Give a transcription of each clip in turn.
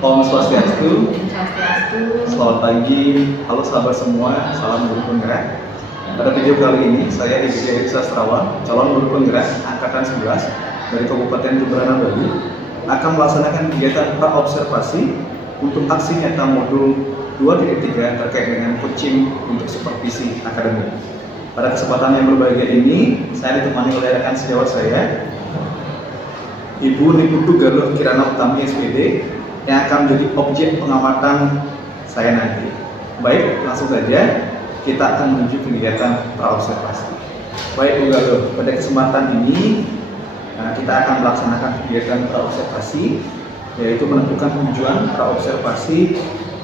Om Swastiastu. Swastiastu. Selamat pagi, halo sahabat semua, salam guru penggerak. Pada video kali ini, saya Ibu Edi Sastrawan, calon guru penggerak Angkatan 11 dari Kabupaten Jemberana Bali, akan melaksanakan kegiatan praobservasi untuk aksi nyata modul 2.3 terkait dengan coaching untuk supervisi akademik. Pada kesempatan yang berbahagia ini, saya ditemani oleh rekan sejawat saya, Ibu Niputu Galuh Kirana Utami SPD, yang akan menjadi objek pengamatan saya nanti. Baik, langsung saja kita akan menuju kegiatan praobservasi. Baik, Bu Galuh, pada kesempatan ini kita akan melaksanakan kegiatan praobservasi, yaitu menentukan tujuan praobservasi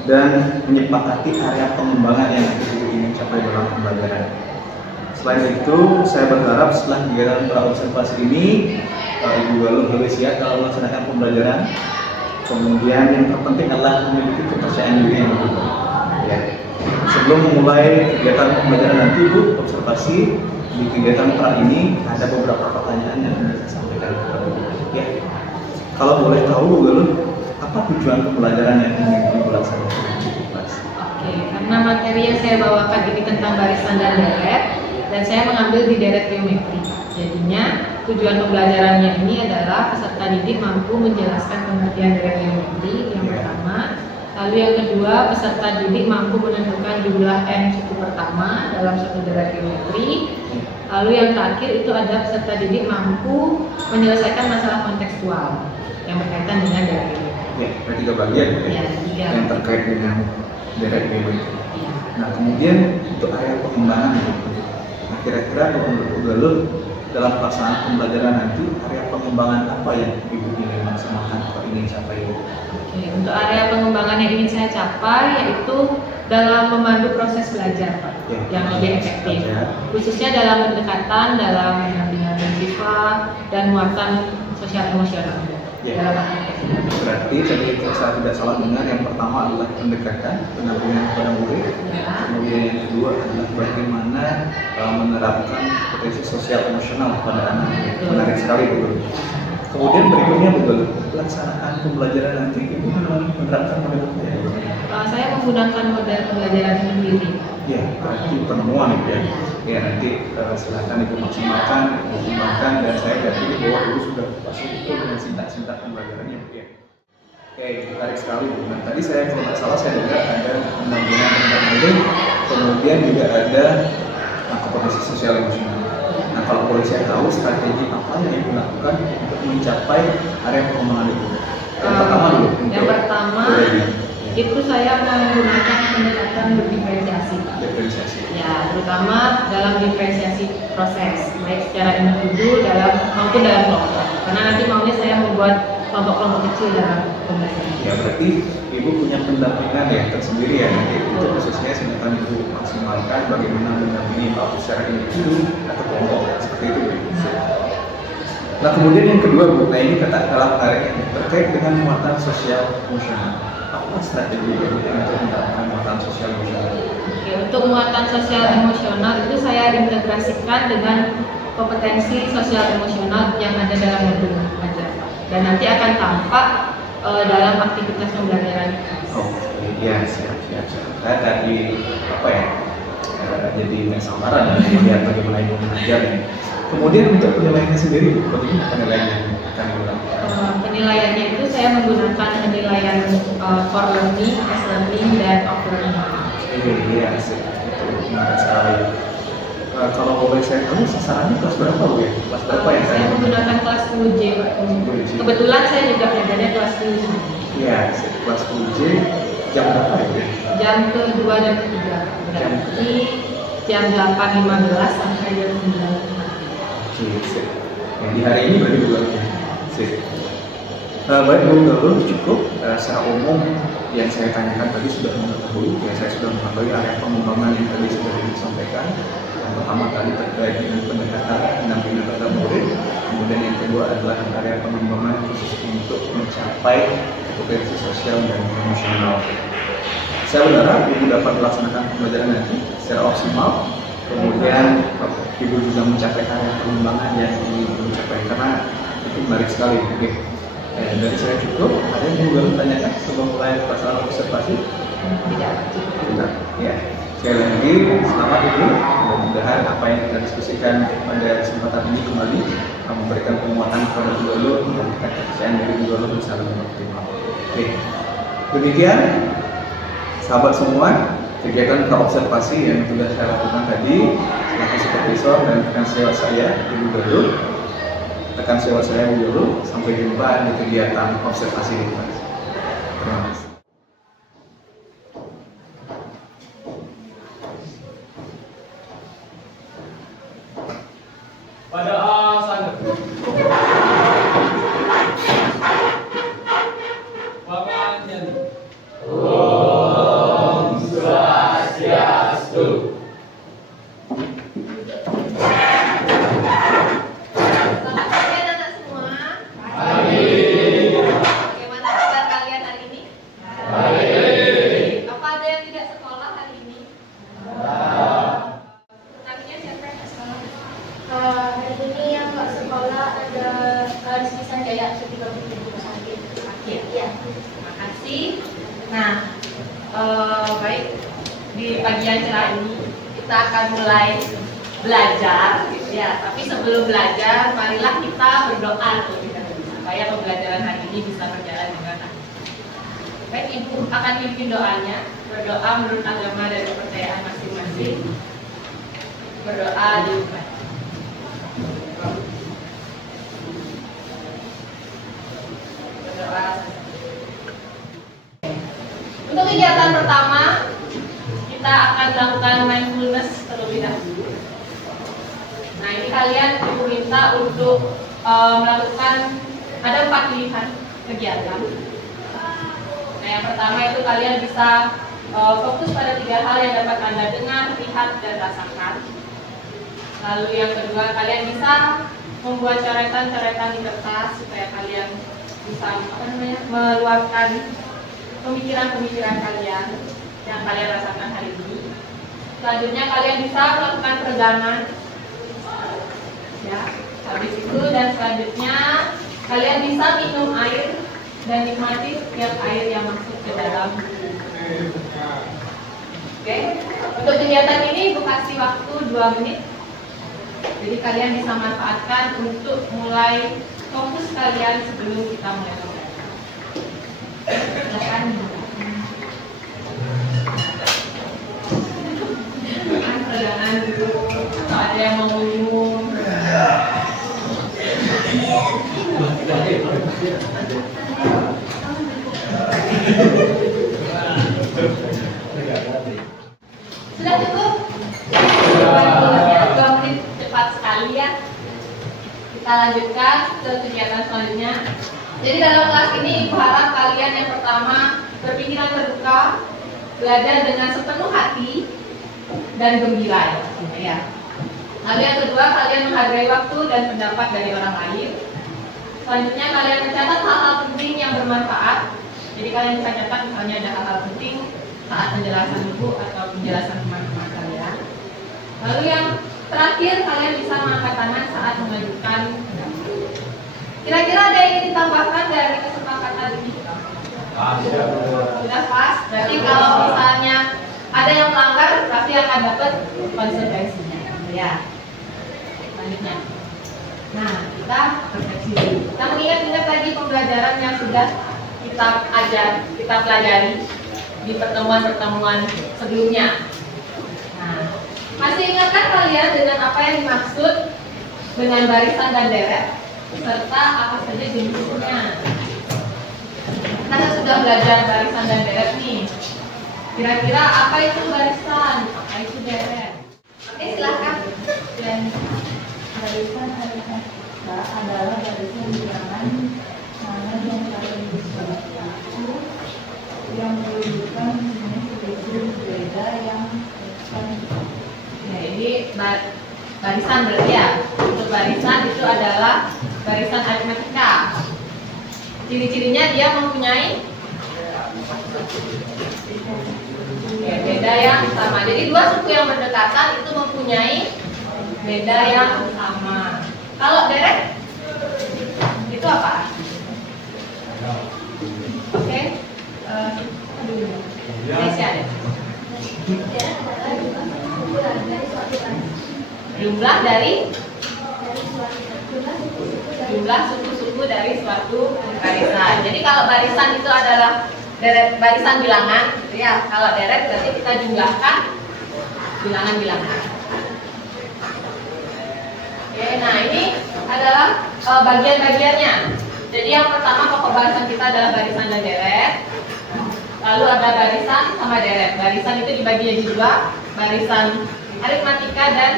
dan menyepakati area pengembangan yang Ibu ingin capai dalam pembelajaran. Selain itu, saya berharap setelah kegiatan praobservasi ini Ibu Galuh lebih siap dalam melaksanakan pembelajaran. Kemudian yang terpenting adalah memiliki kepercayaan diri yang lebih baik. Ya. Sebelum memulai kegiatan pembelajaran nanti, Bu, observasi di kegiatan pra ini ada beberapa pertanyaan yang ingin saya sampaikan kepada Bu. Ya. Kalau boleh tahu, Bu Galuh, apa tujuan pembelajaran yang ingin Ibu laksanakan di kelas? Oke, karena materi yang saya bawakan ini tentang barisan dan deret, dan saya mengambil di deret geometri. Jadinya tujuan pembelajarannya ini adalah peserta didik mampu menjelaskan pengertian deret geometri yang pertama. Lalu yang kedua, peserta didik mampu menentukan jumlah n suku pertama dalam suatu deret geometri. Lalu yang terakhir itu ada peserta didik mampu menyelesaikan masalah kontekstual yang berkaitan dengan deret geometri. Ya, ada 3 bagian ya, yang terkait dengan deret geometri. Ya. Nah, kemudian untuk area pengembangan, nah, kira-kira menurut Bu Galuh dalam pelaksanaan pembelajaran nanti, area pengembangan apa yang Ibu ingin maksimalkan atau ingin capai? Oke, untuk area pengembangan yang ingin saya capai yaitu dalam memandu proses belajar, Pak, Ya, yang lebih efektif, khususnya dalam pendekatan, dalam pendampingan siswa dan muatan sosial emosional. Ya. Berarti tadi saya tidak salah dengar, yang pertama adalah pendekatan, pendampingan kepada murid. Ya. Kemudian yang kedua adalah bagaimana menerapkan potensi sosial emosional pada anak. Menarik sekali, Bu. Kemudian berikutnya, Bu, pelaksanaan pembelajaran nanti Ibu menerapkan model apa ya? Saya menggunakan model pembelajaran sendiri. Ya, berarti penemuan ya. Ya, nanti silakan Ibu maksimalkan, Ibu kembangkan, dan saya yakin bahwa Ibu sudah pasti betul dengan sintak-sintak pembelajarannya, Bu, ya. Oke, menarik sekali, Bu. Nah, tadi saya kalau nggak salah saya dengar ada pendampingan tentang murid, kemudian juga ada kompetensi sosial emosional. Nah, kalau boleh saya tahu strategi apa yang Ibu lakukan untuk mencapai area pengembangan itu? Yang pertama dulu. Yang pertama itu saya menggunakan pendekatan berdiferensiasi. Diferensiasi. Ya, terutama dalam diferensiasi proses, baik secara individu maupun dalam kelompok. Karena nanti maunya saya membuat kelompok-kelompok kecil dalam pembelajaran. Ya, berarti Ibu punya pendampingan ya tersendiri ya, nanti itu khususnya silakan Ibu maksimalkan bagaimana mendampingi Pak secara individu atau kelompok seperti itu, Bu. Nah, kemudian yang kedua, Bu, nah ini kata dalam menarik terkait dengan muatan sosial emosional. Apa strategi Ibu untuk menerapkan muatan sosial emosional? Oke, untuk muatan sosial emosional itu saya integrasikan dengan kompetensi sosial emosional yang ada dalam modul ajar, dan nanti akan tampak dalam aktivitas pembelajaran. Oh, iya, siap. Saya tadi apa ya? Jadi mensabaran dan melihat bagaimana Ibu mengajar ya. Kemudian untuk penilaiannya sendiri, bagaimana penilaian yang akan dilakukan? Penilaiannya itu saya menggunakan penilaian core learning, as learning, dan off learning. Iya, asik. Itu menarik sekali. Kalau boleh saya tahu sasarannya kelas berapa, Bu ya? Kelas berapa yang saya menggunakan kelas 10J, Pak. Kebetulan saya juga belajarnya kelas 10J. Iya, kelas 10J. Jam berapa ya, Bu? Jam ke-2 dan ke-3. Berarti jam 8.15 sampai jam 9. Oke, sip. Nah, di hari ini berarti juga sip. Baik, Bu Galuh, cukup secara umum yang saya tanyakan tadi sudah mengetahui, ya saya sudah mengetahui area pengembangan yang tadi sudah disampaikan. Yang pertama tadi terkait dengan pendekatan pendampingan terhadap murid, kemudian yang kedua adalah area pengembangan khusus untuk mencapai kompetensi sosial dan emosional. Saya berharap Ibu dapat melaksanakan pembelajaran nanti secara optimal, kemudian Ibu juga mencapai area pengembangan yang ingin Ibu capai, karena itu menarik sekali. Oke. Dari saya cukup. Ada yang mau bertanyakan sebelum mulai pelaksanaan observasi? Tidak cukup. Tidak. Ya. Sekali lagi, selamat itu. Mudah-mudahan apa yang kita diskusikan pada kesempatan ini kembali memberikan penguatan kepada Bu Dolo dan kepercayaan dari Bu Dolo bisa lebih optimal. Oke. Demikian, sahabat semua, kegiatan praobservasi yang sudah saya lakukan tadi selaku supervisor dan rekan sewot saya, Ibu Dolo. Rekan sewot saya, Bu Dolo. Sampai jumpa di kegiatan observasi ini. Terima kasih. Pada asal Bapak Jani. Om Swastiastu. Selamat pagi anak semua. Pagi. Bagaimana kabar kalian hari ini? Baik. Apa ada yang tidak sekolah hari ini? Tadinya siapa yang nggak sekolah? Hari ini yang nggak sekolah ada Rizky Sanjaya ketika berkunjung sakit. Ya. Terima kasih. Nah, baik, di pagi yang cerah ini kita akan mulai belajar, gitu ya. Tapi sebelum belajar, marilah kita berdoa terlebih dahulu supaya pembelajaran hari ini bisa berjalan dengan lancar. Baik, Ibu akan pimpin doanya. Berdoa menurut agama dan kepercayaan masing-masing. Berdoa di depan. Berdoa. Untuk kegiatan pertama, kita akan lakukan mindfulness terlebih dahulu. Nah, ini kalian diminta untuk melakukan, ada 4 pilihan kegiatan. Nah, yang pertama itu kalian bisa fokus pada 3 hal yang dapat Anda dengar, lihat, dan rasakan. Lalu yang kedua, kalian bisa membuat coretan-coretan di kertas supaya kalian bisa meluapkan pemikiran-pemikiran kalian yang kalian rasakan hari ini. Selanjutnya kalian bisa melakukan peregangan, ya. Habis itu dan selanjutnya kalian bisa minum air dan nikmati setiap air yang masuk ke dalam tubuh. Oke. Untuk kegiatan ini Ibu kasih waktu 2 menit. Jadi kalian bisa manfaatkan untuk mulai fokus kalian sebelum kita mulai belajar. Silakan. Peregangan dulu. Atau ada yang mau minum? Sudah cukup? 2 menit cepat sekali ya. Kita lanjutkan ke kegiatan selanjutnya. Jadi dalam kelas ini Ibu harap kalian yang pertama berpikiran terbuka, belajar dengan sepenuh hati dan gembira ya. Lalu yang kedua, kalian menghargai waktu dan pendapat dari orang lain. Selanjutnya kalian mencatat hal-hal penting yang bermanfaat. Jadi kalian bisa catat misalnya ada hal-hal penting saat penjelasan ibu atau penjelasan teman-teman kalian. Lalu yang terakhir, kalian bisa mengangkat tangan saat mengajukan pendapat. Kira-kira ada yang ingin ditambahkan dari kesepakatan ini? Sudah pas. Berarti kalau misalnya ada yang melanggar, pasti akan dapat konsekuensinya. Ya. Selanjutnya. Nah, kita refleksi dulu. Kita mengingat-ingat lagi pembelajaran yang sudah kita pelajari di pertemuan-pertemuan sebelumnya. Nah, masih ingatkah kalian dengan apa yang dimaksud dengan barisan dan deret serta apa saja jenisnya? Kita sudah belajar barisan dan deret nih. Kira-kira apa itu barisan? Apa itu deret? Oke, silakan. Dan barisan adalah barisan bilangan mana yang paling besar yang menunjukkan jenis berbeda yang Jadi barisan berarti ya. Untuk barisan itu adalah barisan aritmatika. Ciri-cirinya dia mempunyai beda yang sama. Jadi 2 suku yang berdekatan itu mempunyai beda yang sama. Kalau deret itu apa? Oke. Indonesia deh. Jumlah suku-suku dari suatu barisan. Jadi kalau barisan itu adalah deret barisan bilangan, gitu ya. Kalau deret berarti kita jumlahkan bilangan-bilangan. Oke, nah ini adalah bagian-bagiannya. Jadi yang pertama pokok barisan kita adalah barisan dan deret. Lalu ada barisan sama deret. Barisan itu dibagi jadi dua, barisan aritmatika dan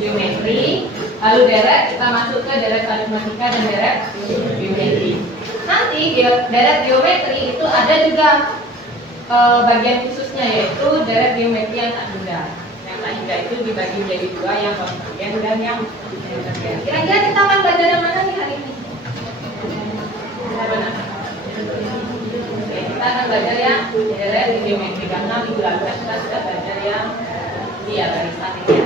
geometri. Lalu deret kita masuk ke deret aritmatika dan deret geometri. Nanti deret geometri itu ada juga bagian khususnya, yaitu deret geometri yang tak benda. Yang tak hingga itu dibagi menjadi dua, yang konvergen dan yang tergen. Kira-kira kita akan belajar yang mana nih hari ini? Oke, kita akan belajar yang deret geometri karena minggu lalu kita sudah belajar yang barisan ini.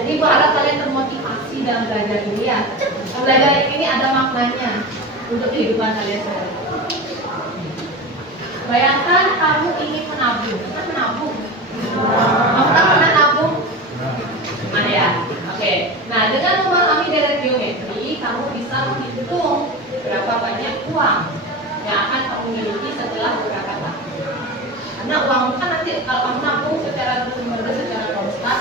Jadi aku harap kalian termotivasi dalam belajar ini ya. Belajar ini ada maknanya untuk kehidupan kalian sehari-hari. Bayangkan kamu ingin menabung, kan menabung? Kamu tak pernah nabung? Nah ya, oke. Nah dengan memahami deret geometri, kamu bisa menghitung berapa banyak uang yang akan kamu miliki setelah beberapa tahun. Karena uang kan nanti kalau kamu nabung secara terus-menerus, secara konstan,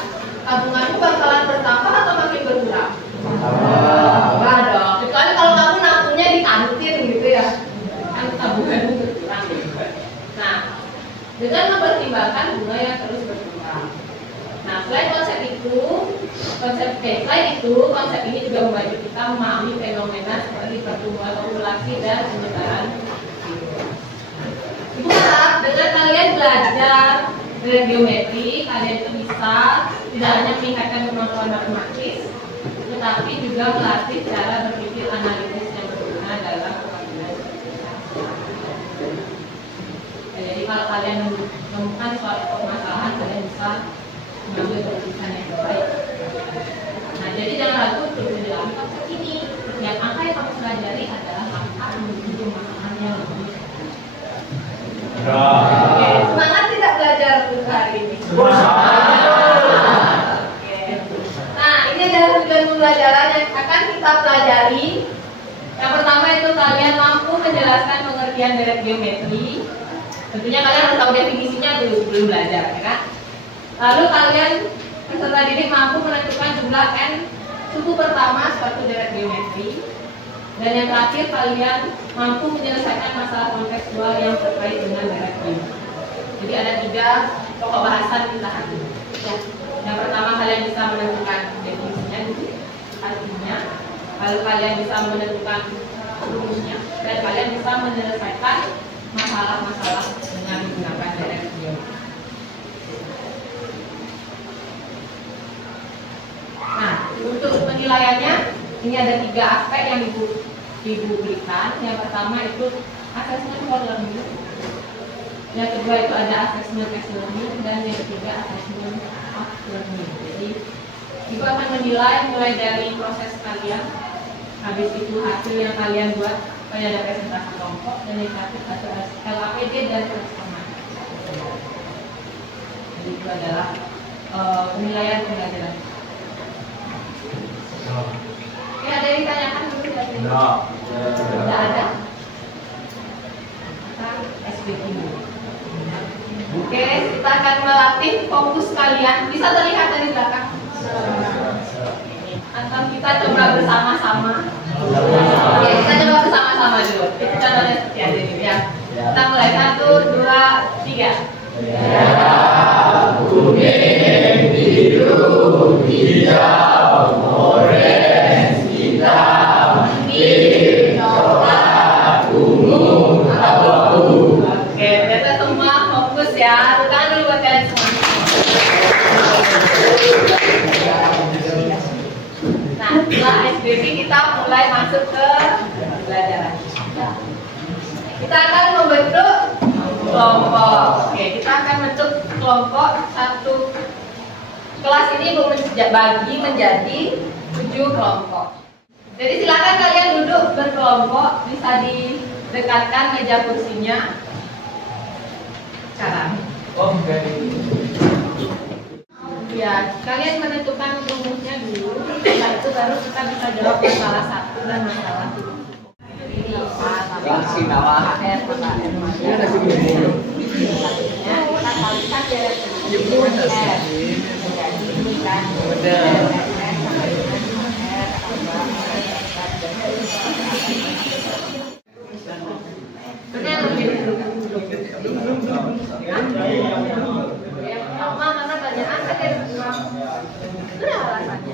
tabunganmu bakalan bertambah atau makin berkurang? Enggak dong. Kecuali kalau kamu nabungnya di kantin gitu ya, kan tabunganmu berkurang. Nah, dengan mempertimbangkan bunga yang terus berkurang. Nah, selain konsep ini juga membantu kita memahami fenomena seperti pertumbuhan populasi dan penyebaran virus. Ibu harap dengan kalian belajar dari geometri, kalian itu bisa tidak hanya meningkatkan kemampuan matematis, tetapi juga melatih cara berpikir analitis yang berguna dalam pengambilan keputusan. Jadi kalau kalian menemukan suatu permasalahan, kalian bisa mengambil keputusan yang baik. Nah, jadi jangan ragu untuk menjalani konsep ini. Setiap angka yang kamu pelajari adalah angka menuju pemahaman yang lebih. Oke, semangat tidak belajar untuk hari ini? Nah, ini adalah tujuan pembelajaran yang akan kita pelajari. Yang pertama itu kalian mampu menjelaskan pengertian deret geometri. Tentunya kalian harus tahu definisinya dulu sebelum belajar, ya kan? Lalu kalian peserta didik mampu menentukan jumlah n suku pertama suatu deret geometri. Dan yang terakhir kalian mampu menyelesaikan masalah kontekstual yang terkait dengan deret geometri. Jadi ada 3 pokok bahasan kita hari ini. Ya. Yang pertama kalian bisa menentukan definisinya dulu, artinya. Lalu kalian bisa menentukan rumusnya, dan kalian bisa menyelesaikan masalah-masalah dengan menggunakan deret geometri. Nah, untuk penilaiannya ini ada 3 aspek yang ibu berikan. Yang pertama itu assessment for learning. Yang kedua itu ada assessment as learning, dan yang ketiga assessment of learning. Jadi ibu akan menilai mulai dari proses kalian, habis itu hasil yang kalian buat pada ada presentasi kelompok, dan yang terakhir hasil LAPD dan performa. Jadi itu adalah penilaian pembelajaran. Oke, ada yang ditanyakan dulu dari ini? Tidak ada. SPQ. Oke, kita akan melatih fokus kalian. Bisa terlihat dari belakang? Atau kita coba bersama-sama? Oke, kita coba bersama-sama dulu. Kita lihat seperti ada ini ya. Kita mulai 1, 2, 3. Merah, kuning, biru, hijau, orange, hitam, pink, coklat, ungu, abu-abu. Oke, kita semua fokus ya. Tangan dulu buat kalian semua. Nah, setelah SBB kita mulai masuk ke pembelajaran. Kita akan membentuk kelompok. Oke, kita akan bentuk kelompok. Satu kelas ini bagi menjadi 7 kelompok. Jadi silakan kalian duduk berkelompok, bisa didekatkan meja kursinya. Sekarang. Oke. Ya, kalian menentukan rumusnya dulu. Setelah itu baru kita bisa jawab masalah 1 dan masalah 2. Ini Si bawah HR kita kalikan deret dulu R. Jadi ini kan benar lebih yang pertama karena banyak angka dari itu dah alasannya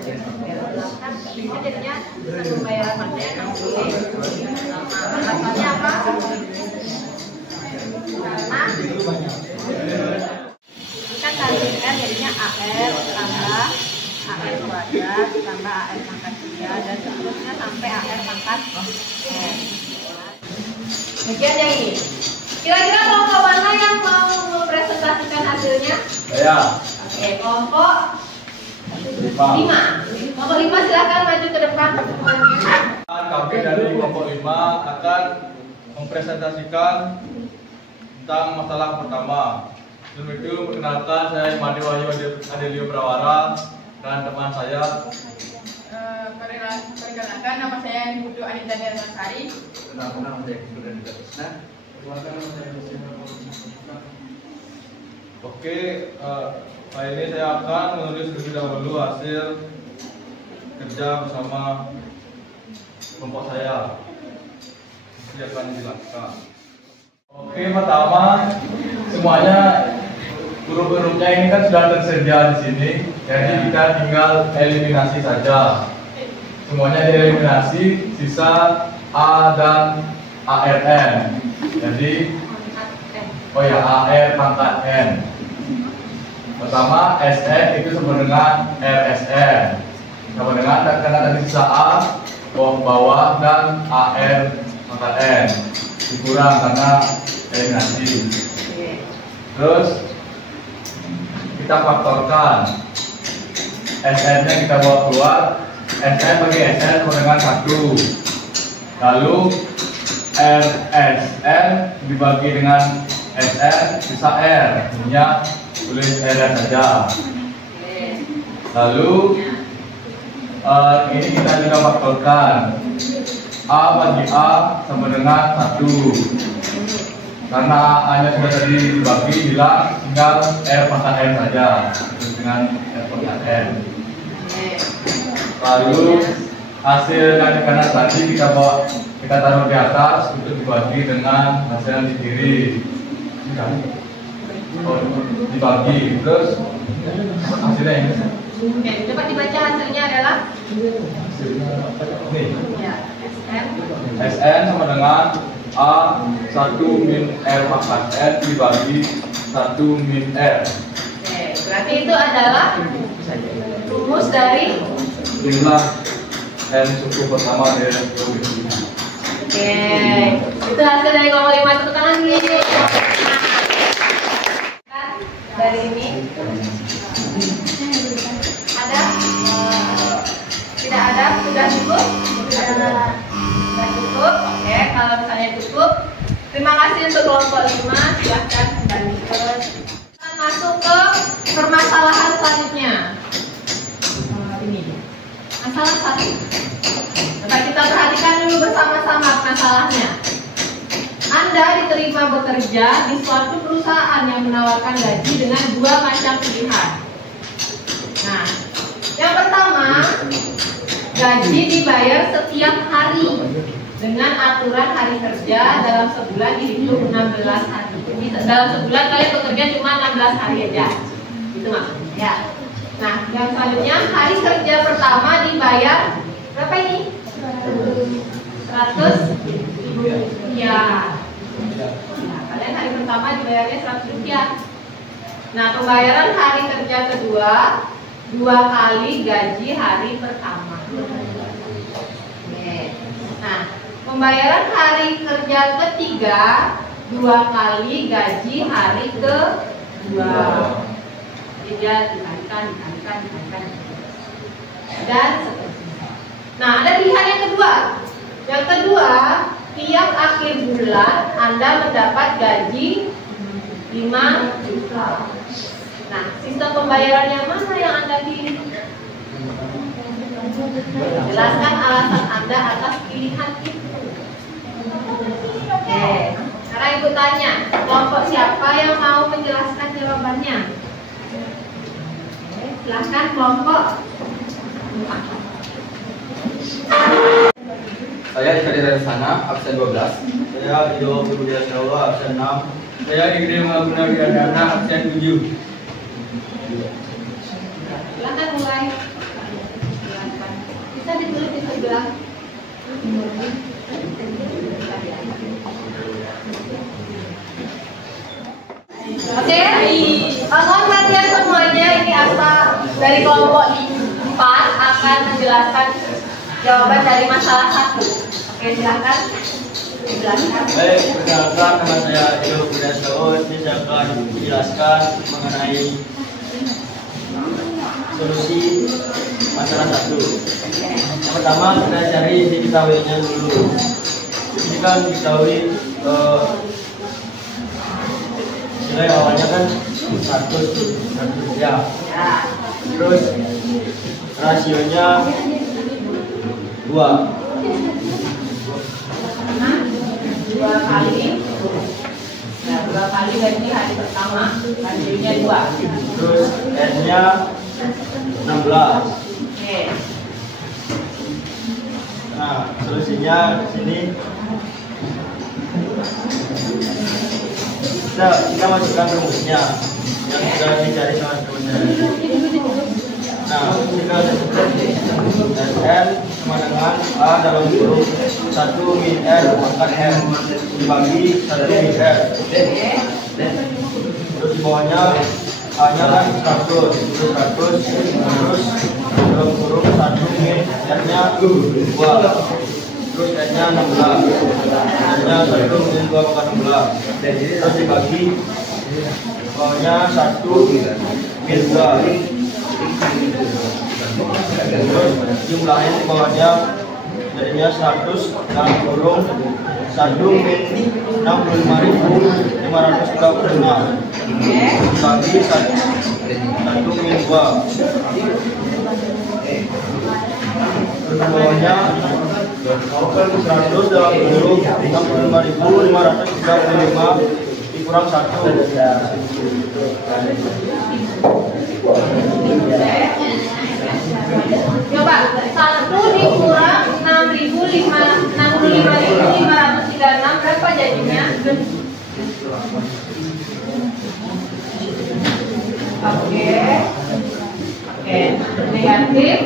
kan jadinya pembayaran materi alasannya apa? Karena kan kalikan jadinya AR tambah AR kuadrat tambah AR pangkat 3 dan seterusnya sampai AR pangkat N. Demikian yang ini. Kira-kira kelompok mana yang mau mempresentasikan hasilnya? Saya. Oke, kelompok 5. Kelompok 5 silakan maju ke depan. Kami dari kelompok 5 akan mempresentasikan tentang masalah pertama. Sebelum itu perkenalkan, saya Made Wahyu Adelio Prawara dan teman saya. Perkenalkan, nama saya Budu Anita Dermasari. Kenalkan nama saya Kusudan Krisna. Oke, kali ini saya akan menulis terlebih dahulu hasil kerja bersama kelompok saya. Nanti akan dijelaskan. Oke, pertama semuanya huruf-hurufnya ini kan sudah tersedia di sini, jadi kita tinggal eliminasi saja. Semuanya dieliminasi, sisa A dan ARN. Jadi, oh ya, AR pangkat N. Pertama, SN itu sama dengan RSN. Sama dengan karena tadi sisa A bawah dan AR pangkat N. Dikurang karena eliminasi. Terus kita faktorkan. SN-nya kita bawa keluar. SN bagi SN sama dengan 1. Lalu RSN dibagi dengan SN sisa R, artinya tulis R saja. Lalu ini kita juga faktorkan. A bagi A sama dengan 1. Karena A nya sudah tadi dibagi hilang, tinggal R pangkat N saja dengan R pangkat N. Lalu hasil yang di kanan tadi kita taruh di atas untuk dibagi dengan hasil yang di kiri. Dibagi terus hasilnya ini. Oke, coba dibaca hasilnya adalah Ini. ya, SN. SN sama dengan A 1 min R pangkat N dibagi 1 min R. Oke, berarti itu adalah rumus dari Jumlah N suku pertama dari provinsi. Oke, itu hasil dari kelompok 5. Tepuk tangan dulu. Dari ini ada? Tidak ada? Sudah cukup? Sudah cukup? Oke, kalau misalnya cukup, terima kasih untuk kelompok 5. Silahkan kembali ke masuk ke permasalahan selanjutnya. Ini masalah 1. Coba kita perhatikan dulu bersama-sama masalahnya. Anda diterima bekerja di suatu perusahaan yang menawarkan gaji dengan 2 macam pilihan. Nah, yang pertama, gaji dibayar setiap hari dengan aturan hari kerja dalam sebulan dihitung 16 hari. Jadi dalam sebulan kalian bekerja cuma 16 hari aja. Itu maksudnya. Ya. Nah, yang selanjutnya hari kerja pertama dibayar berapa ini? 100 rupiah. Nah, kalian hari pertama dibayarnya 100 rupiah. Nah, pembayaran hari kerja kedua 2 kali gaji hari pertama. Oke. Nah, pembayaran hari kerja ketiga 2 kali gaji hari kedua. Jadi dia dikalikan dan seterusnya. Nah, ada pilihan yang kedua. Yang kedua, tiap akhir bulan Anda mendapat gaji 5 juta. Nah, sistem pembayaran yang mana yang Anda pilih? Jelaskan alasan Anda atas pilihan itu. Oke, sekarang Ibu tanya, kelompok siapa yang mau menjelaskan jawabannya? Oke, silahkan kelompok. Saya Iskandar dari sana, absen 12. Saya Ido Budaya Jawa, absen 6. Saya Igede Maguna Wiradana, absen 7. Silahkan mulai. Bisa ditulis di sebelah. Oke, mohon perhatian semuanya. Ini Asta dari kelompok 4 akan menjelaskan jawaban dari masalah 1. Oke, silakan. Jelaskan. Baik, perkenalkan nama saya Ido Budaya Jawa. Ini saya akan menjelaskan mengenai solusi masalah 1. Yang pertama kita cari diketahuinya dulu. Ini kan diketahui nilai awalnya kan 100 ya. Terus rasionya 2 kali. Nah, 2 kali berarti hari pertama, hasilnya 2. Terus N-nya 16. Oke. Nah, solusinya di sini kita masukkan rumusnya yang sudah dicari sama teman-teman. Nah, kita N sama dengan A dalam kurung 1 min R pangkat M dibagi 1 min R. Terus di bawahnya A-nya kan 100, terus dalam kurung 1 min R-nya 2, terus N-nya 16, N-nya 1 min 2 pangkat 16, terus dibagi bawahnya 1 min 2, terus jumlahnya di bawahnya jadinya 100 dalam kurung 1 min 65.535 dibagi 1 min 2, terus di bawahnya 100 dalam kurung 65.535 dikurang 1. Coba 1 dikurang 65.536 berapa jadinya? Oke, negatif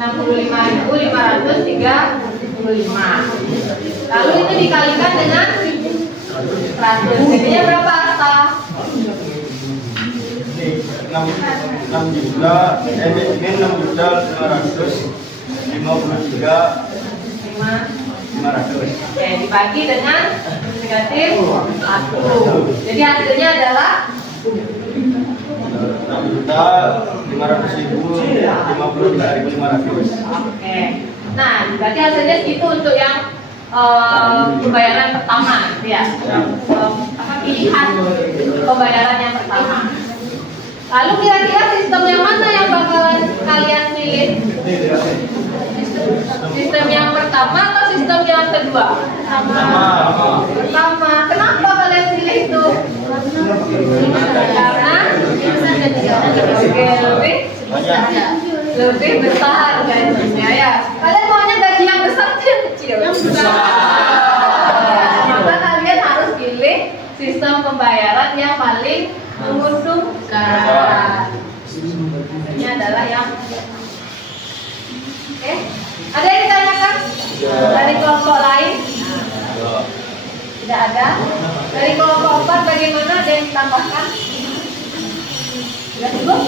65.535. Lalu itu dikalikan dengan 100. Jadinya berapa, Asta? 6 juta 553.500. Oke, dibagi dengan negatif 1. Jadi hasilnya adalah 6.500.053.500. oke. Nah, berarti hasilnya segitu untuk yang pembayaran pertama, ya. Pilihan pembayaran yang pertama. Lalu kira-kira sistem yang mana yang bakalan kalian pilih? Sistem yang pertama atau sistem yang kedua? Pertama. Kenapa kalian pilih itu? Karena lebih besar gajinya, ya. Kalian maunya gaji yang besar atau yang kecil? Yang besar. Maka kalian harus pilih sistem pembayaran yang paling menguntungkan. Ini adalah yang ada yang ditanyakan dari kelompok lain? Tidak ada. Dari kelompok 4 bagaimana, ada yang ditambahkan? Sudah cukup?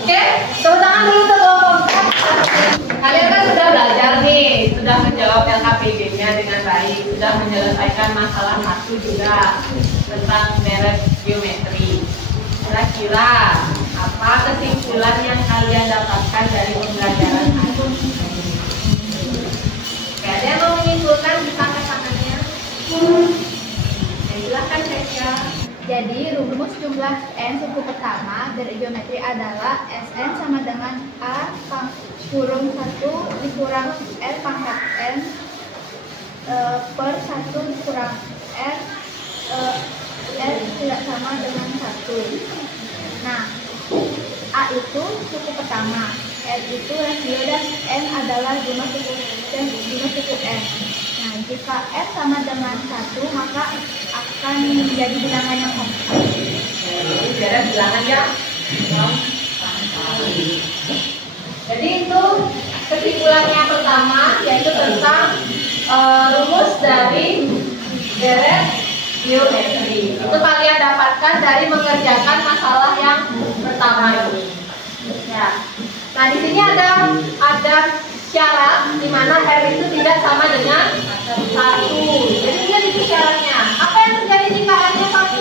Oke, tepuk tangan dulu untuk kelompok 4. Kalian kan sudah belajar nih, sudah menjawab LKPD-nya dengan baik, sudah menyelesaikan masalah 1 juga tentang deret geometri. Kira-kira apa kesimpulan yang kalian dapatkan dari pembelajaran hari ini? Jadi rumus jumlah n suku pertama dari geometri adalah Sn sama dengan A kurung 1 dikurang R pangkat n per 1 dikurang R, R tidak sama dengan 1. Nah, A itu suku pertama, R itu rasio, dan n adalah jumlah suku n. Nah, jika R sama dengan 1, maka akan menjadi bilangan yang kompleks. Jadi ada bilangan yang jadi itu kesimpulan yang pertama, yaitu tentang rumus dari deret geometri. Itu kalian dapatkan dari mengerjakan masalah yang pertama ini. Ya. Nah, di sini ada syarat di mana R itu tidak sama dengan 1. Jadi lihat itu syaratnya. Apa yang terjadi jika R-nya 1?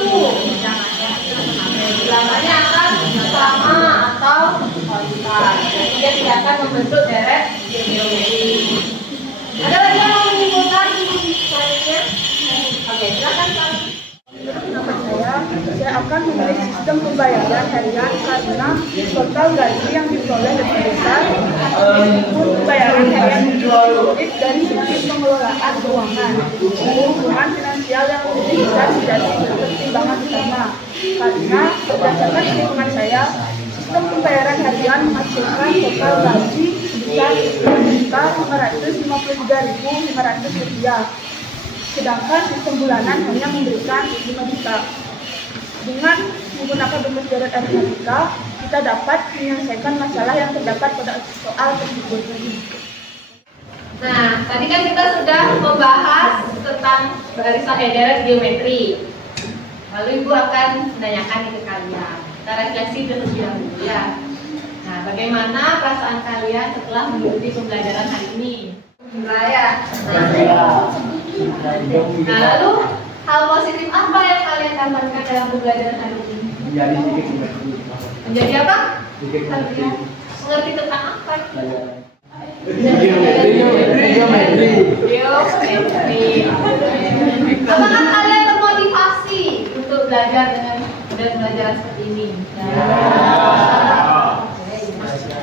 Bilangannya akan sama atau konstan. Jadi dia tidak akan membentuk deret geometri. Ada lagi yang mau menyimpulkan selanjutnya? Oke, silakan Pak. Nama saya akan memilih sistem pembayaran harian karena total gaji yang diperoleh lebih besar meskipun pembayaran harian sulit dari segi pengelolaan keuangan. Hubungan finansial yang lebih besar menjadi pertimbangan utama karena berdasarkan perhitungan saya, sistem pembayaran harian menghasilkan total gaji sebesar Rp553.500. Sedangkan sistem bulanan hanya memberikan 5 juta. Dengan menggunakan rumus deret aritmatika, kita dapat menyelesaikan masalah yang terdapat pada soal tersebut. Nah, tadi kan kita sudah membahas tentang barisan deret geometri. Lalu Ibu akan menanyakan ke kalian. Kita refleksi terlebih dahulu ya. Nah, bagaimana perasaan kalian setelah mengikuti pembelajaran hari ini? Ya. Nah, lalu hal positif apa yang kalian dapatkan dalam pembelajaran hari ini? Menjadi apa? Kalian mengerti tentang apa? Geometri. Apakah kalian termotivasi untuk belajar dengan pembelajaran seperti ini?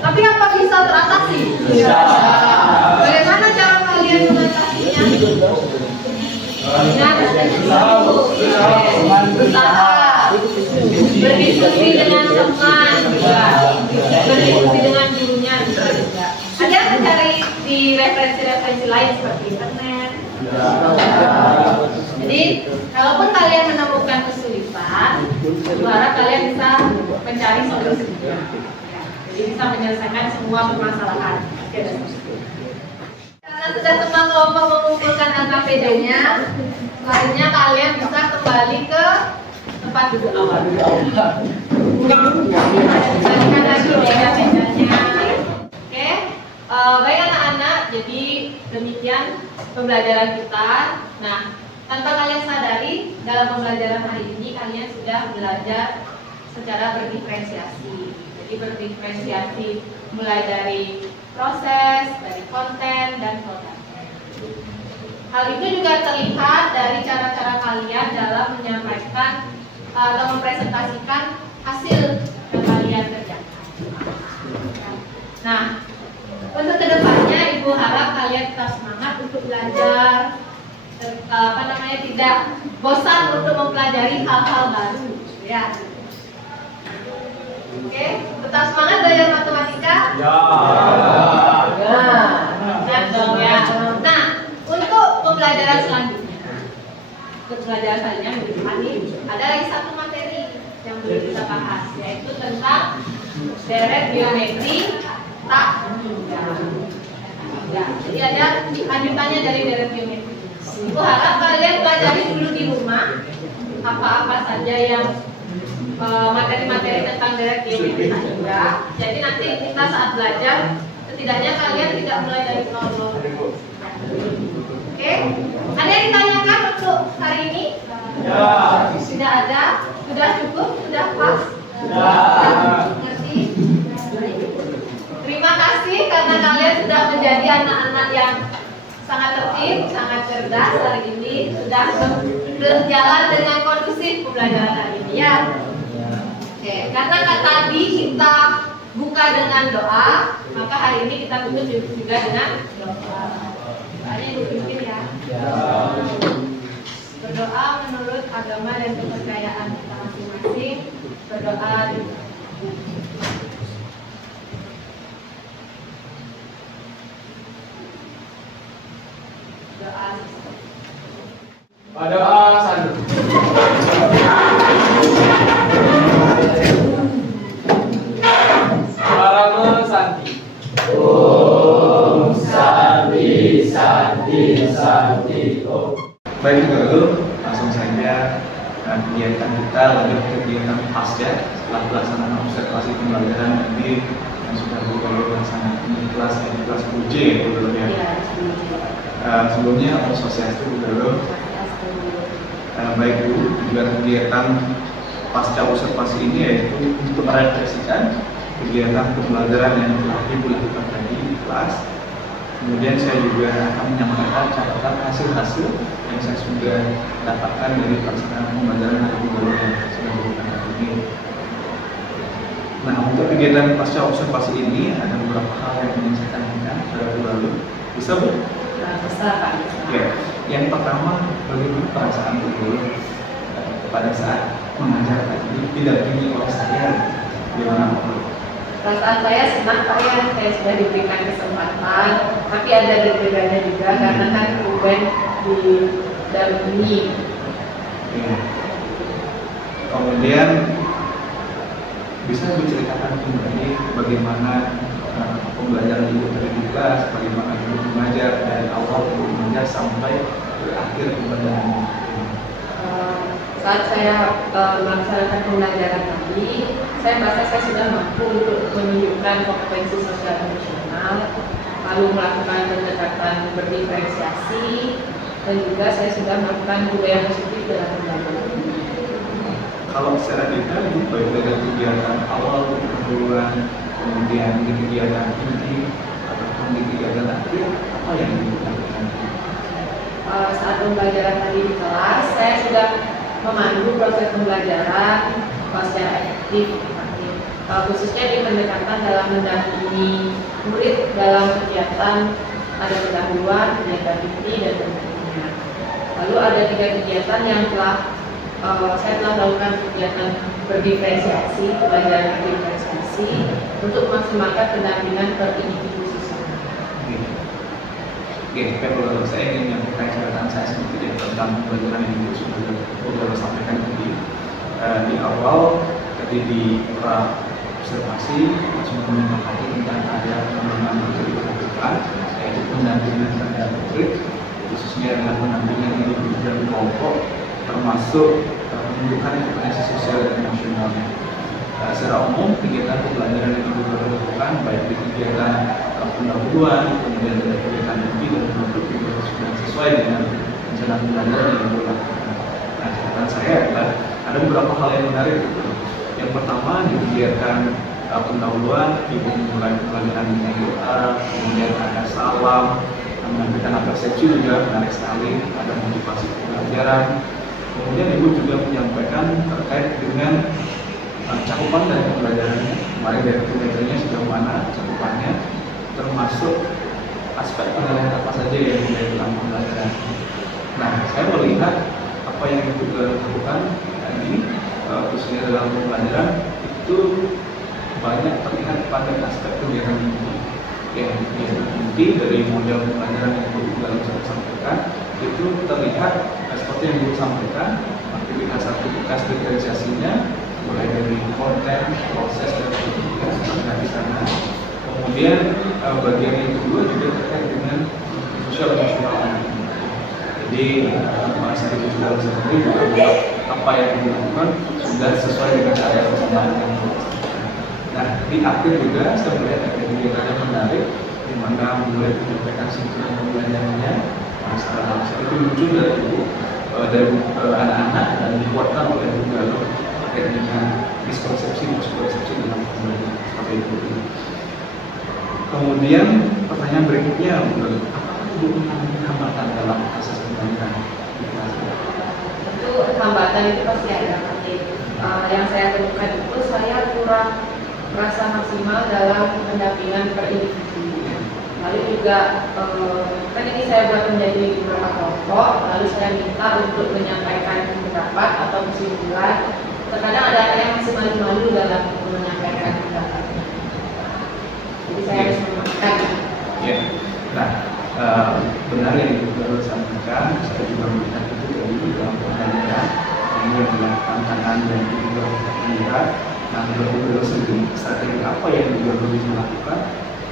Tapi apa bisa teratasi? Bagaimana cara kalian mengatasinya? Dengan usaha, berdiskusi dengan teman, berdiskusi dengan gurunya bisa juga. Ada yang mencari di referensi-referensi lain seperti internet. Jadi, kalaupun kalian menemukan kesulitan, berharap kalian bisa mencari solusinya. Jadi bisa menyelesaikan semua permasalahan. Karena sudah semua kelompok mengumpulkan LKPD-nya, selanjutnya kalian bisa kembali ke tempat duduk awal. Kembalikan lagi meja-mejanya. Oke, baik anak-anak. Jadi demikian pembelajaran kita. Nah, tanpa kalian sadari, dalam pembelajaran hari ini kalian sudah belajar secara berdiferensiasi. Jadi berdiferensiasi mulai dari proses, dari konten, dan produk. Hal itu juga terlihat dari cara-cara kalian dalam menyampaikan atau mempresentasikan hasil yang kalian kerjakan. Nah, untuk kedepannya Ibu harap kalian tetap semangat untuk belajar, tidak bosan untuk mempelajari hal-hal baru, ya. Oke, tetap semangat belajar matematika. Ya. Ya dong ya. Nah, untuk pembelajaran selanjutnya, minggu depan ini ada lagi satu materi yang belum kita bahas, yaitu tentang deret geometri tak mudah. Jadi ada lanjutannya dari deret geometri. Ibu harap kalian pelajari dulu di rumah apa-apa saja yang materi-materi tentang deret geometri juga. Jadi nanti kita saat belajar, setidaknya kalian tidak mulai dari nol. Oke? Ada yang ditanyakan untuk hari ini? Ya. Tidak ada? Sudah cukup? Sudah pas? Sudah. Ngerti? Terima kasih karena kalian sudah menjadi anak-anak yang sangat tertib, sangat cerdas hari ini, sudah berjalan dengan kondusif pembelajaran hari ini ya. Oke, karena kan tadi kita buka dengan doa, maka hari ini kita tutup juga dengan doa. Doanya Ibu pimpin ya. Berdoa menurut agama dan kepercayaan kita masing-masing. Berdoa doa. Berdoa satu. Parama Santi. Om Santi Santi Santi Om. Baik dulu, langsung saja kegiatan kita lanjut ke kegiatan pasca setelah pelaksanaan observasi pembelajaran nanti yang sudah dulu laksanakan di kelas UJ dulu ya. Sebelumnya Om Swastiastu dulu. Baik Bu, tujuan kegiatan pasca observasi ini yaitu untuk merefleksikan kegiatan pembelajaran yang telah Ibu lakukan tadi di kelas. Kemudian saya juga akan menyampaikan catatan hasil-hasil yang saya sudah dapatkan dari pelaksanaan pembelajaran yang Ibu yang sudah dilakukan hari ini. Nah, untuk kegiatan pasca observasi ini ada beberapa hal yang ingin saya tanyakan pada Bu lalu. Bisa Bu? Bisa Pak. Ya. Yang pertama, bagaimana perasaan Bu pada saat mengajar tadi didampingi oleh saya? Gimana Bu? Perasaan saya senang Pak ya, saya sudah diberikan kesempatan, tapi ada berbedanya juga karena kan UN didampingi. Ya. Kemudian bisa Ibu ceritakan kembali bagaimana pembelajaran Ibu tadi di kelas, bagaimana Ibu mengajar dari awal Ibu mengajar sampai akhir pembelajaran. Saat saya melaksanakan pembelajaran tadi, saya merasa saya sudah mampu untuk menunjukkan kompetensi sosial emosional, lalu melakukan pendekatan berdiferensiasi, dan juga saya sudah melakukan budaya positif dalam pembelajaran. Kalau secara detail Ibu baik dari kegiatan awal pendahuluan, kemudian di kegiatan inti ataupun di kegiatan akhir, apa yang Ibu lakukan? Saat pembelajaran tadi di kelas, saya sudah memandu proses pembelajaran secara efektif, khususnya di pendekatan dalam mendampingi murid dalam kegiatan ada pendahuluan, kegiatan inti, dan pendampingan. Lalu ada 3 kegiatan yang saya telah melakukan kegiatan berdiferensiasi, pembelajaran berdiferensiasi untuk memaksimalkan pendampingan per individu siswa. Oke, kalau saya ingin menyampaikan catatan saya sedikit tentang pembelajaran yang sudah sampaikan tadi. Di awal tadi di observasi langsung menyepakati tentang ada pengembangan yang dilakukan, yaitu pendampingan terhadap murid, khususnya dengan pendampingan individu dan kelompok, termasuk menunjukkan kompetensi sosial dan emosionalnya. Secara umum kegiatan pembelajaran yang Ibu lakukan baik di kegiatan pendahuluan, kemudian ada kegiatan inti dan penutup juga sudah sesuai dengan rencana pembelajaran yang Ibu lakukan. Nah, catatan saya adalah ada beberapa hal yang menarik. Yang pertama di kegiatan pendahuluan Ibu memulai pembelajaran dengan doa, kemudian ada salam, menyampaikan persepsi juga menarik sekali, ada motivasi pembelajaran. Kemudian Ibu juga menyampaikan terkait dengan cakupan dari pembelajarannya, kemarin dari kilometernya sejauh mana cakupannya, termasuk aspek penilaian apa saja yang ada dalam pembelajaran. Nah, saya melihat apa yang Ibu lakukan tadi, khususnya dalam pembelajaran itu banyak terlihat pada aspek kegiatan inti. Ya, kegiatan inti dari model pembelajaran yang Ibu dalam sampaikan itu terlihat seperti yang Ibu sampaikan, aktivitas diferensiasinya mulai dari konten, proses, dan juga di sana. Kemudian bagian yang kedua juga terkait dengan sosial emosional. Jadi masa itu sudah sendiri juga apa yang dilakukan sudah sesuai dengan area persamaan yang dilakukan. Nah, di akhir juga saya melihat ada kegiatan yang menarik di mana mulai menyampaikan sinkron pembelajarannya. Masalah itu muncul dari anak-anak dan dikuatkan oleh Bu Galuh terkait dengan miskonsepsi dalam pembelajaran seperti itu. Kemudian pertanyaan berikutnya, apakah Ibu mengalami itu pasti ada. Yang saya temukan itu saya kurang merasa maksimal dalam pendampingan per individu. Lalu juga kan ini saya buat menjadi beberapa kelompok, lalu saya minta untuk menyampaikan pendapat atau kesimpulan. Terkadang ada yang masih malu-malu dalam menyampaikan pendapatnya. Jadi saya harus memastikan. Ya. Nah, benar yang Ibu Guru sampaikan, saya juga melihat itu dari dalam pengadilan ini adalah tantangan dan juga melihat. Nah, Ibu Guru sendiri strategi apa yang Ibu Guru bisa lakukan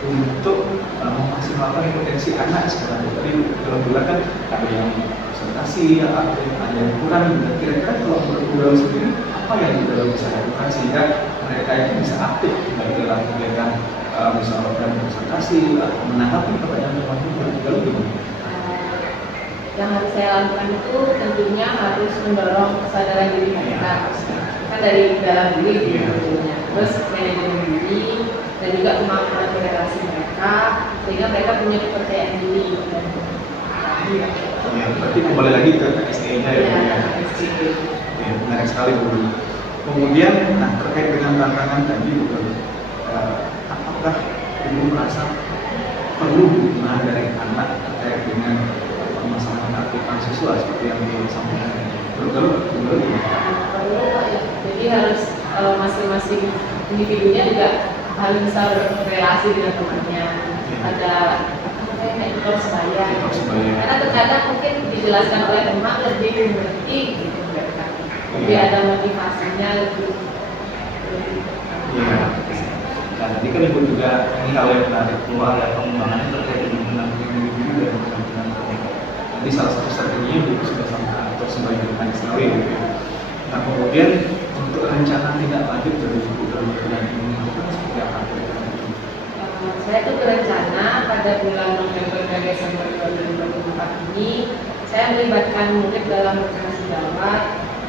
untuk memaksimalkan potensi anak sekarang? Tadi Ibu Guru bilang kan ada yang presentasi, ada yang kurang. Dan kira-kira kalau Ibu Guru sendiri apa yang Ibu Guru bisa lakukan sehingga mereka itu bisa aktif dalam kegiatan misalkan presentasi atau menanggapi pertanyaan teman-teman juga. Yang harus saya lakukan itu tentunya harus mendorong kesadaran diri mereka, kan dari dalam diri tentunya, terus manajemen diri dan juga kemampuan relasi mereka sehingga mereka punya kepercayaan diri. Ya, berarti kembali lagi ke SDE-nya ya. Ya, menarik sekali Bu. Kemudian, nah terkait dengan tantangan tadi Bu, apakah Ibu merasa perlu dukungan dari anak terkait dengan permasalahan keaktifan siswa seperti yang Ibu sampaikan? Perlu ya. Jadi harus masing-masing individunya juga harus bisa berrelasi dengan temannya. Ada mentor sebaya. Karena terkadang mungkin dijelaskan oleh teman lebih mengerti gitu mereka. Jadi ada motivasinya lebih. Iya. Nah, tadi kan Ibu juga ini hal yang menarik keluar ya pengembangan terkait dengan pendampingan individu dan pendampingan kelompok. Jadi salah satu strateginya Ibu sudah sampaikan atau sebagai mekanisme gitu. Nah, kemudian untuk rencana tindak lanjut dari Ibu dalam pendampingan itu seperti apa? Saya tuh berencana pada bulan November dan Desember 2024 ini saya melibatkan murid dalam berkasi jawab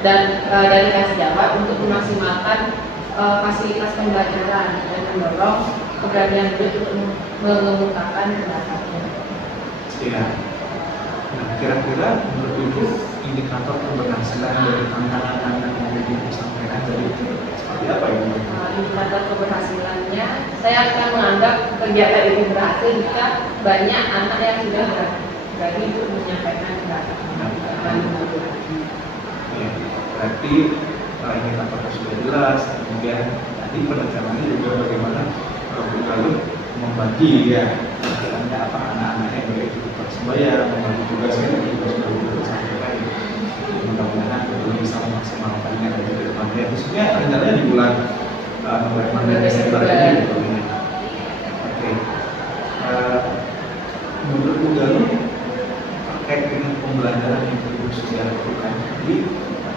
dan dari kasih jawab untuk memaksimalkan fasilitas pembelajaran dan mendorong keberanian murid untuk mengemukakan pendapatnya. Iya. Nah, kira-kira menurut Ibu indikator keberhasilan dari tantangan anak yang Ibu sampaikan tadi itu seperti apa Ibu? Indikator keberhasilannya, saya akan menganggap kegiatan ini berhasil jika banyak anak yang sudah berani untuk menyampaikan pendapatnya. Ya, berarti indikatornya sudah jelas, kemudian tadi penekanannya juga bagaimana lalu membagi ya istilahnya apa anak-anaknya baik itu persebaya, membagi tugasnya dan juga sudah sampaikan. Mudah-mudahan belum bisa memaksimalkannya dari depannya. Khususnya rencananya di bulan November dan Desember ini. Oke. Menurut Bu Galuh terkait dengan pembelajaran yang Ibu sudah lakukan tadi,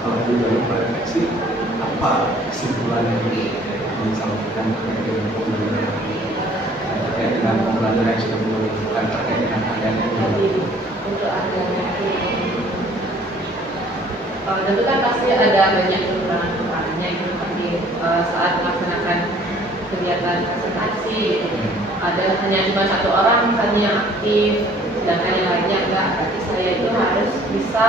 kalau Bu Galuh merefleksi apa kesimpulan yang disampaikan terkait dengan pembelajaran terkait dengan pembelajaran yang sudah Bu lakukan terkait dengan adanya untuk adanya tentu kan pasti ada banyak kekurangan-kekurangannya itu seperti saat melaksanakan kegiatan presentasi ada hanya cuma satu orang misalnya yang aktif sedangkan yang lainnya enggak, berarti saya itu harus bisa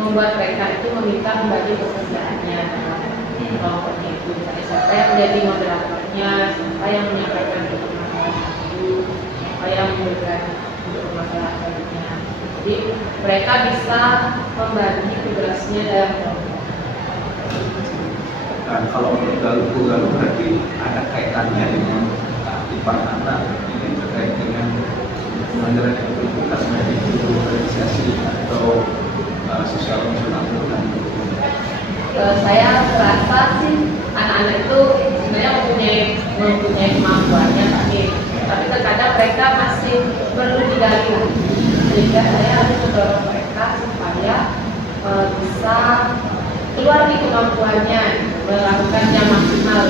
membuat mereka itu meminta membagi pekerjaannya kelompoknya itu, misalnya siapa yang menjadi moderatornya, siapa yang menyampaikan untuk masalah itu, siapa yang memberikan untuk masalah selanjutnya. Jadi mereka bisa membagi tugasnya dalam kelompok. Nah, kalau menurut Bu Galuh berarti ada kaitannya dengan keaktifan anak ini terkait dengan pembelajaran yang berkualitas baik itu organisasi atau sosial emosional dan saya merasa sih anak-anak itu sebenarnya mempunyai kemampuannya tapi terkadang mereka masih perlu digali lagi sehingga saya harus mendorong mereka supaya bisa keluar di kemampuannya melakukan yang maksimal.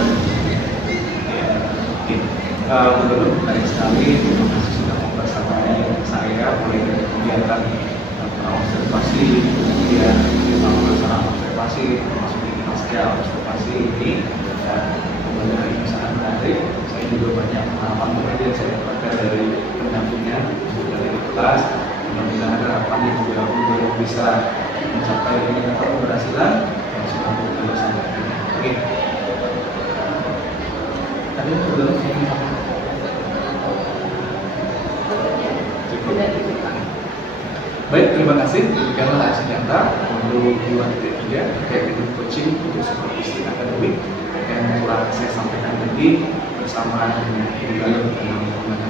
Menurut menarik sekali, terima kasih sudah bersama saya mulai dari kegiatan observasi, kemudian pelaksanaan observasi, termasuk di pasca observasi ini dan pembelajaran ini sangat menarik. Saya juga banyak pengalaman yang saya dapatkan dari pendampingan dari kelas. Mudah-mudahan harapannya juga bisa mencapai indikator keberhasilan lakukan bersama. Oke. Tadi udah cukup. Baik, terima kasih. Demikianlah aksi nyata untuk 2.3 terkait dengan coaching untuk supervisi akademik yang telah saya sampaikan tadi bersama dengan Ibu Galur dan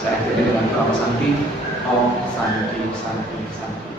Saya akhiri dengan doa Santi, Om Santi Santi Santi.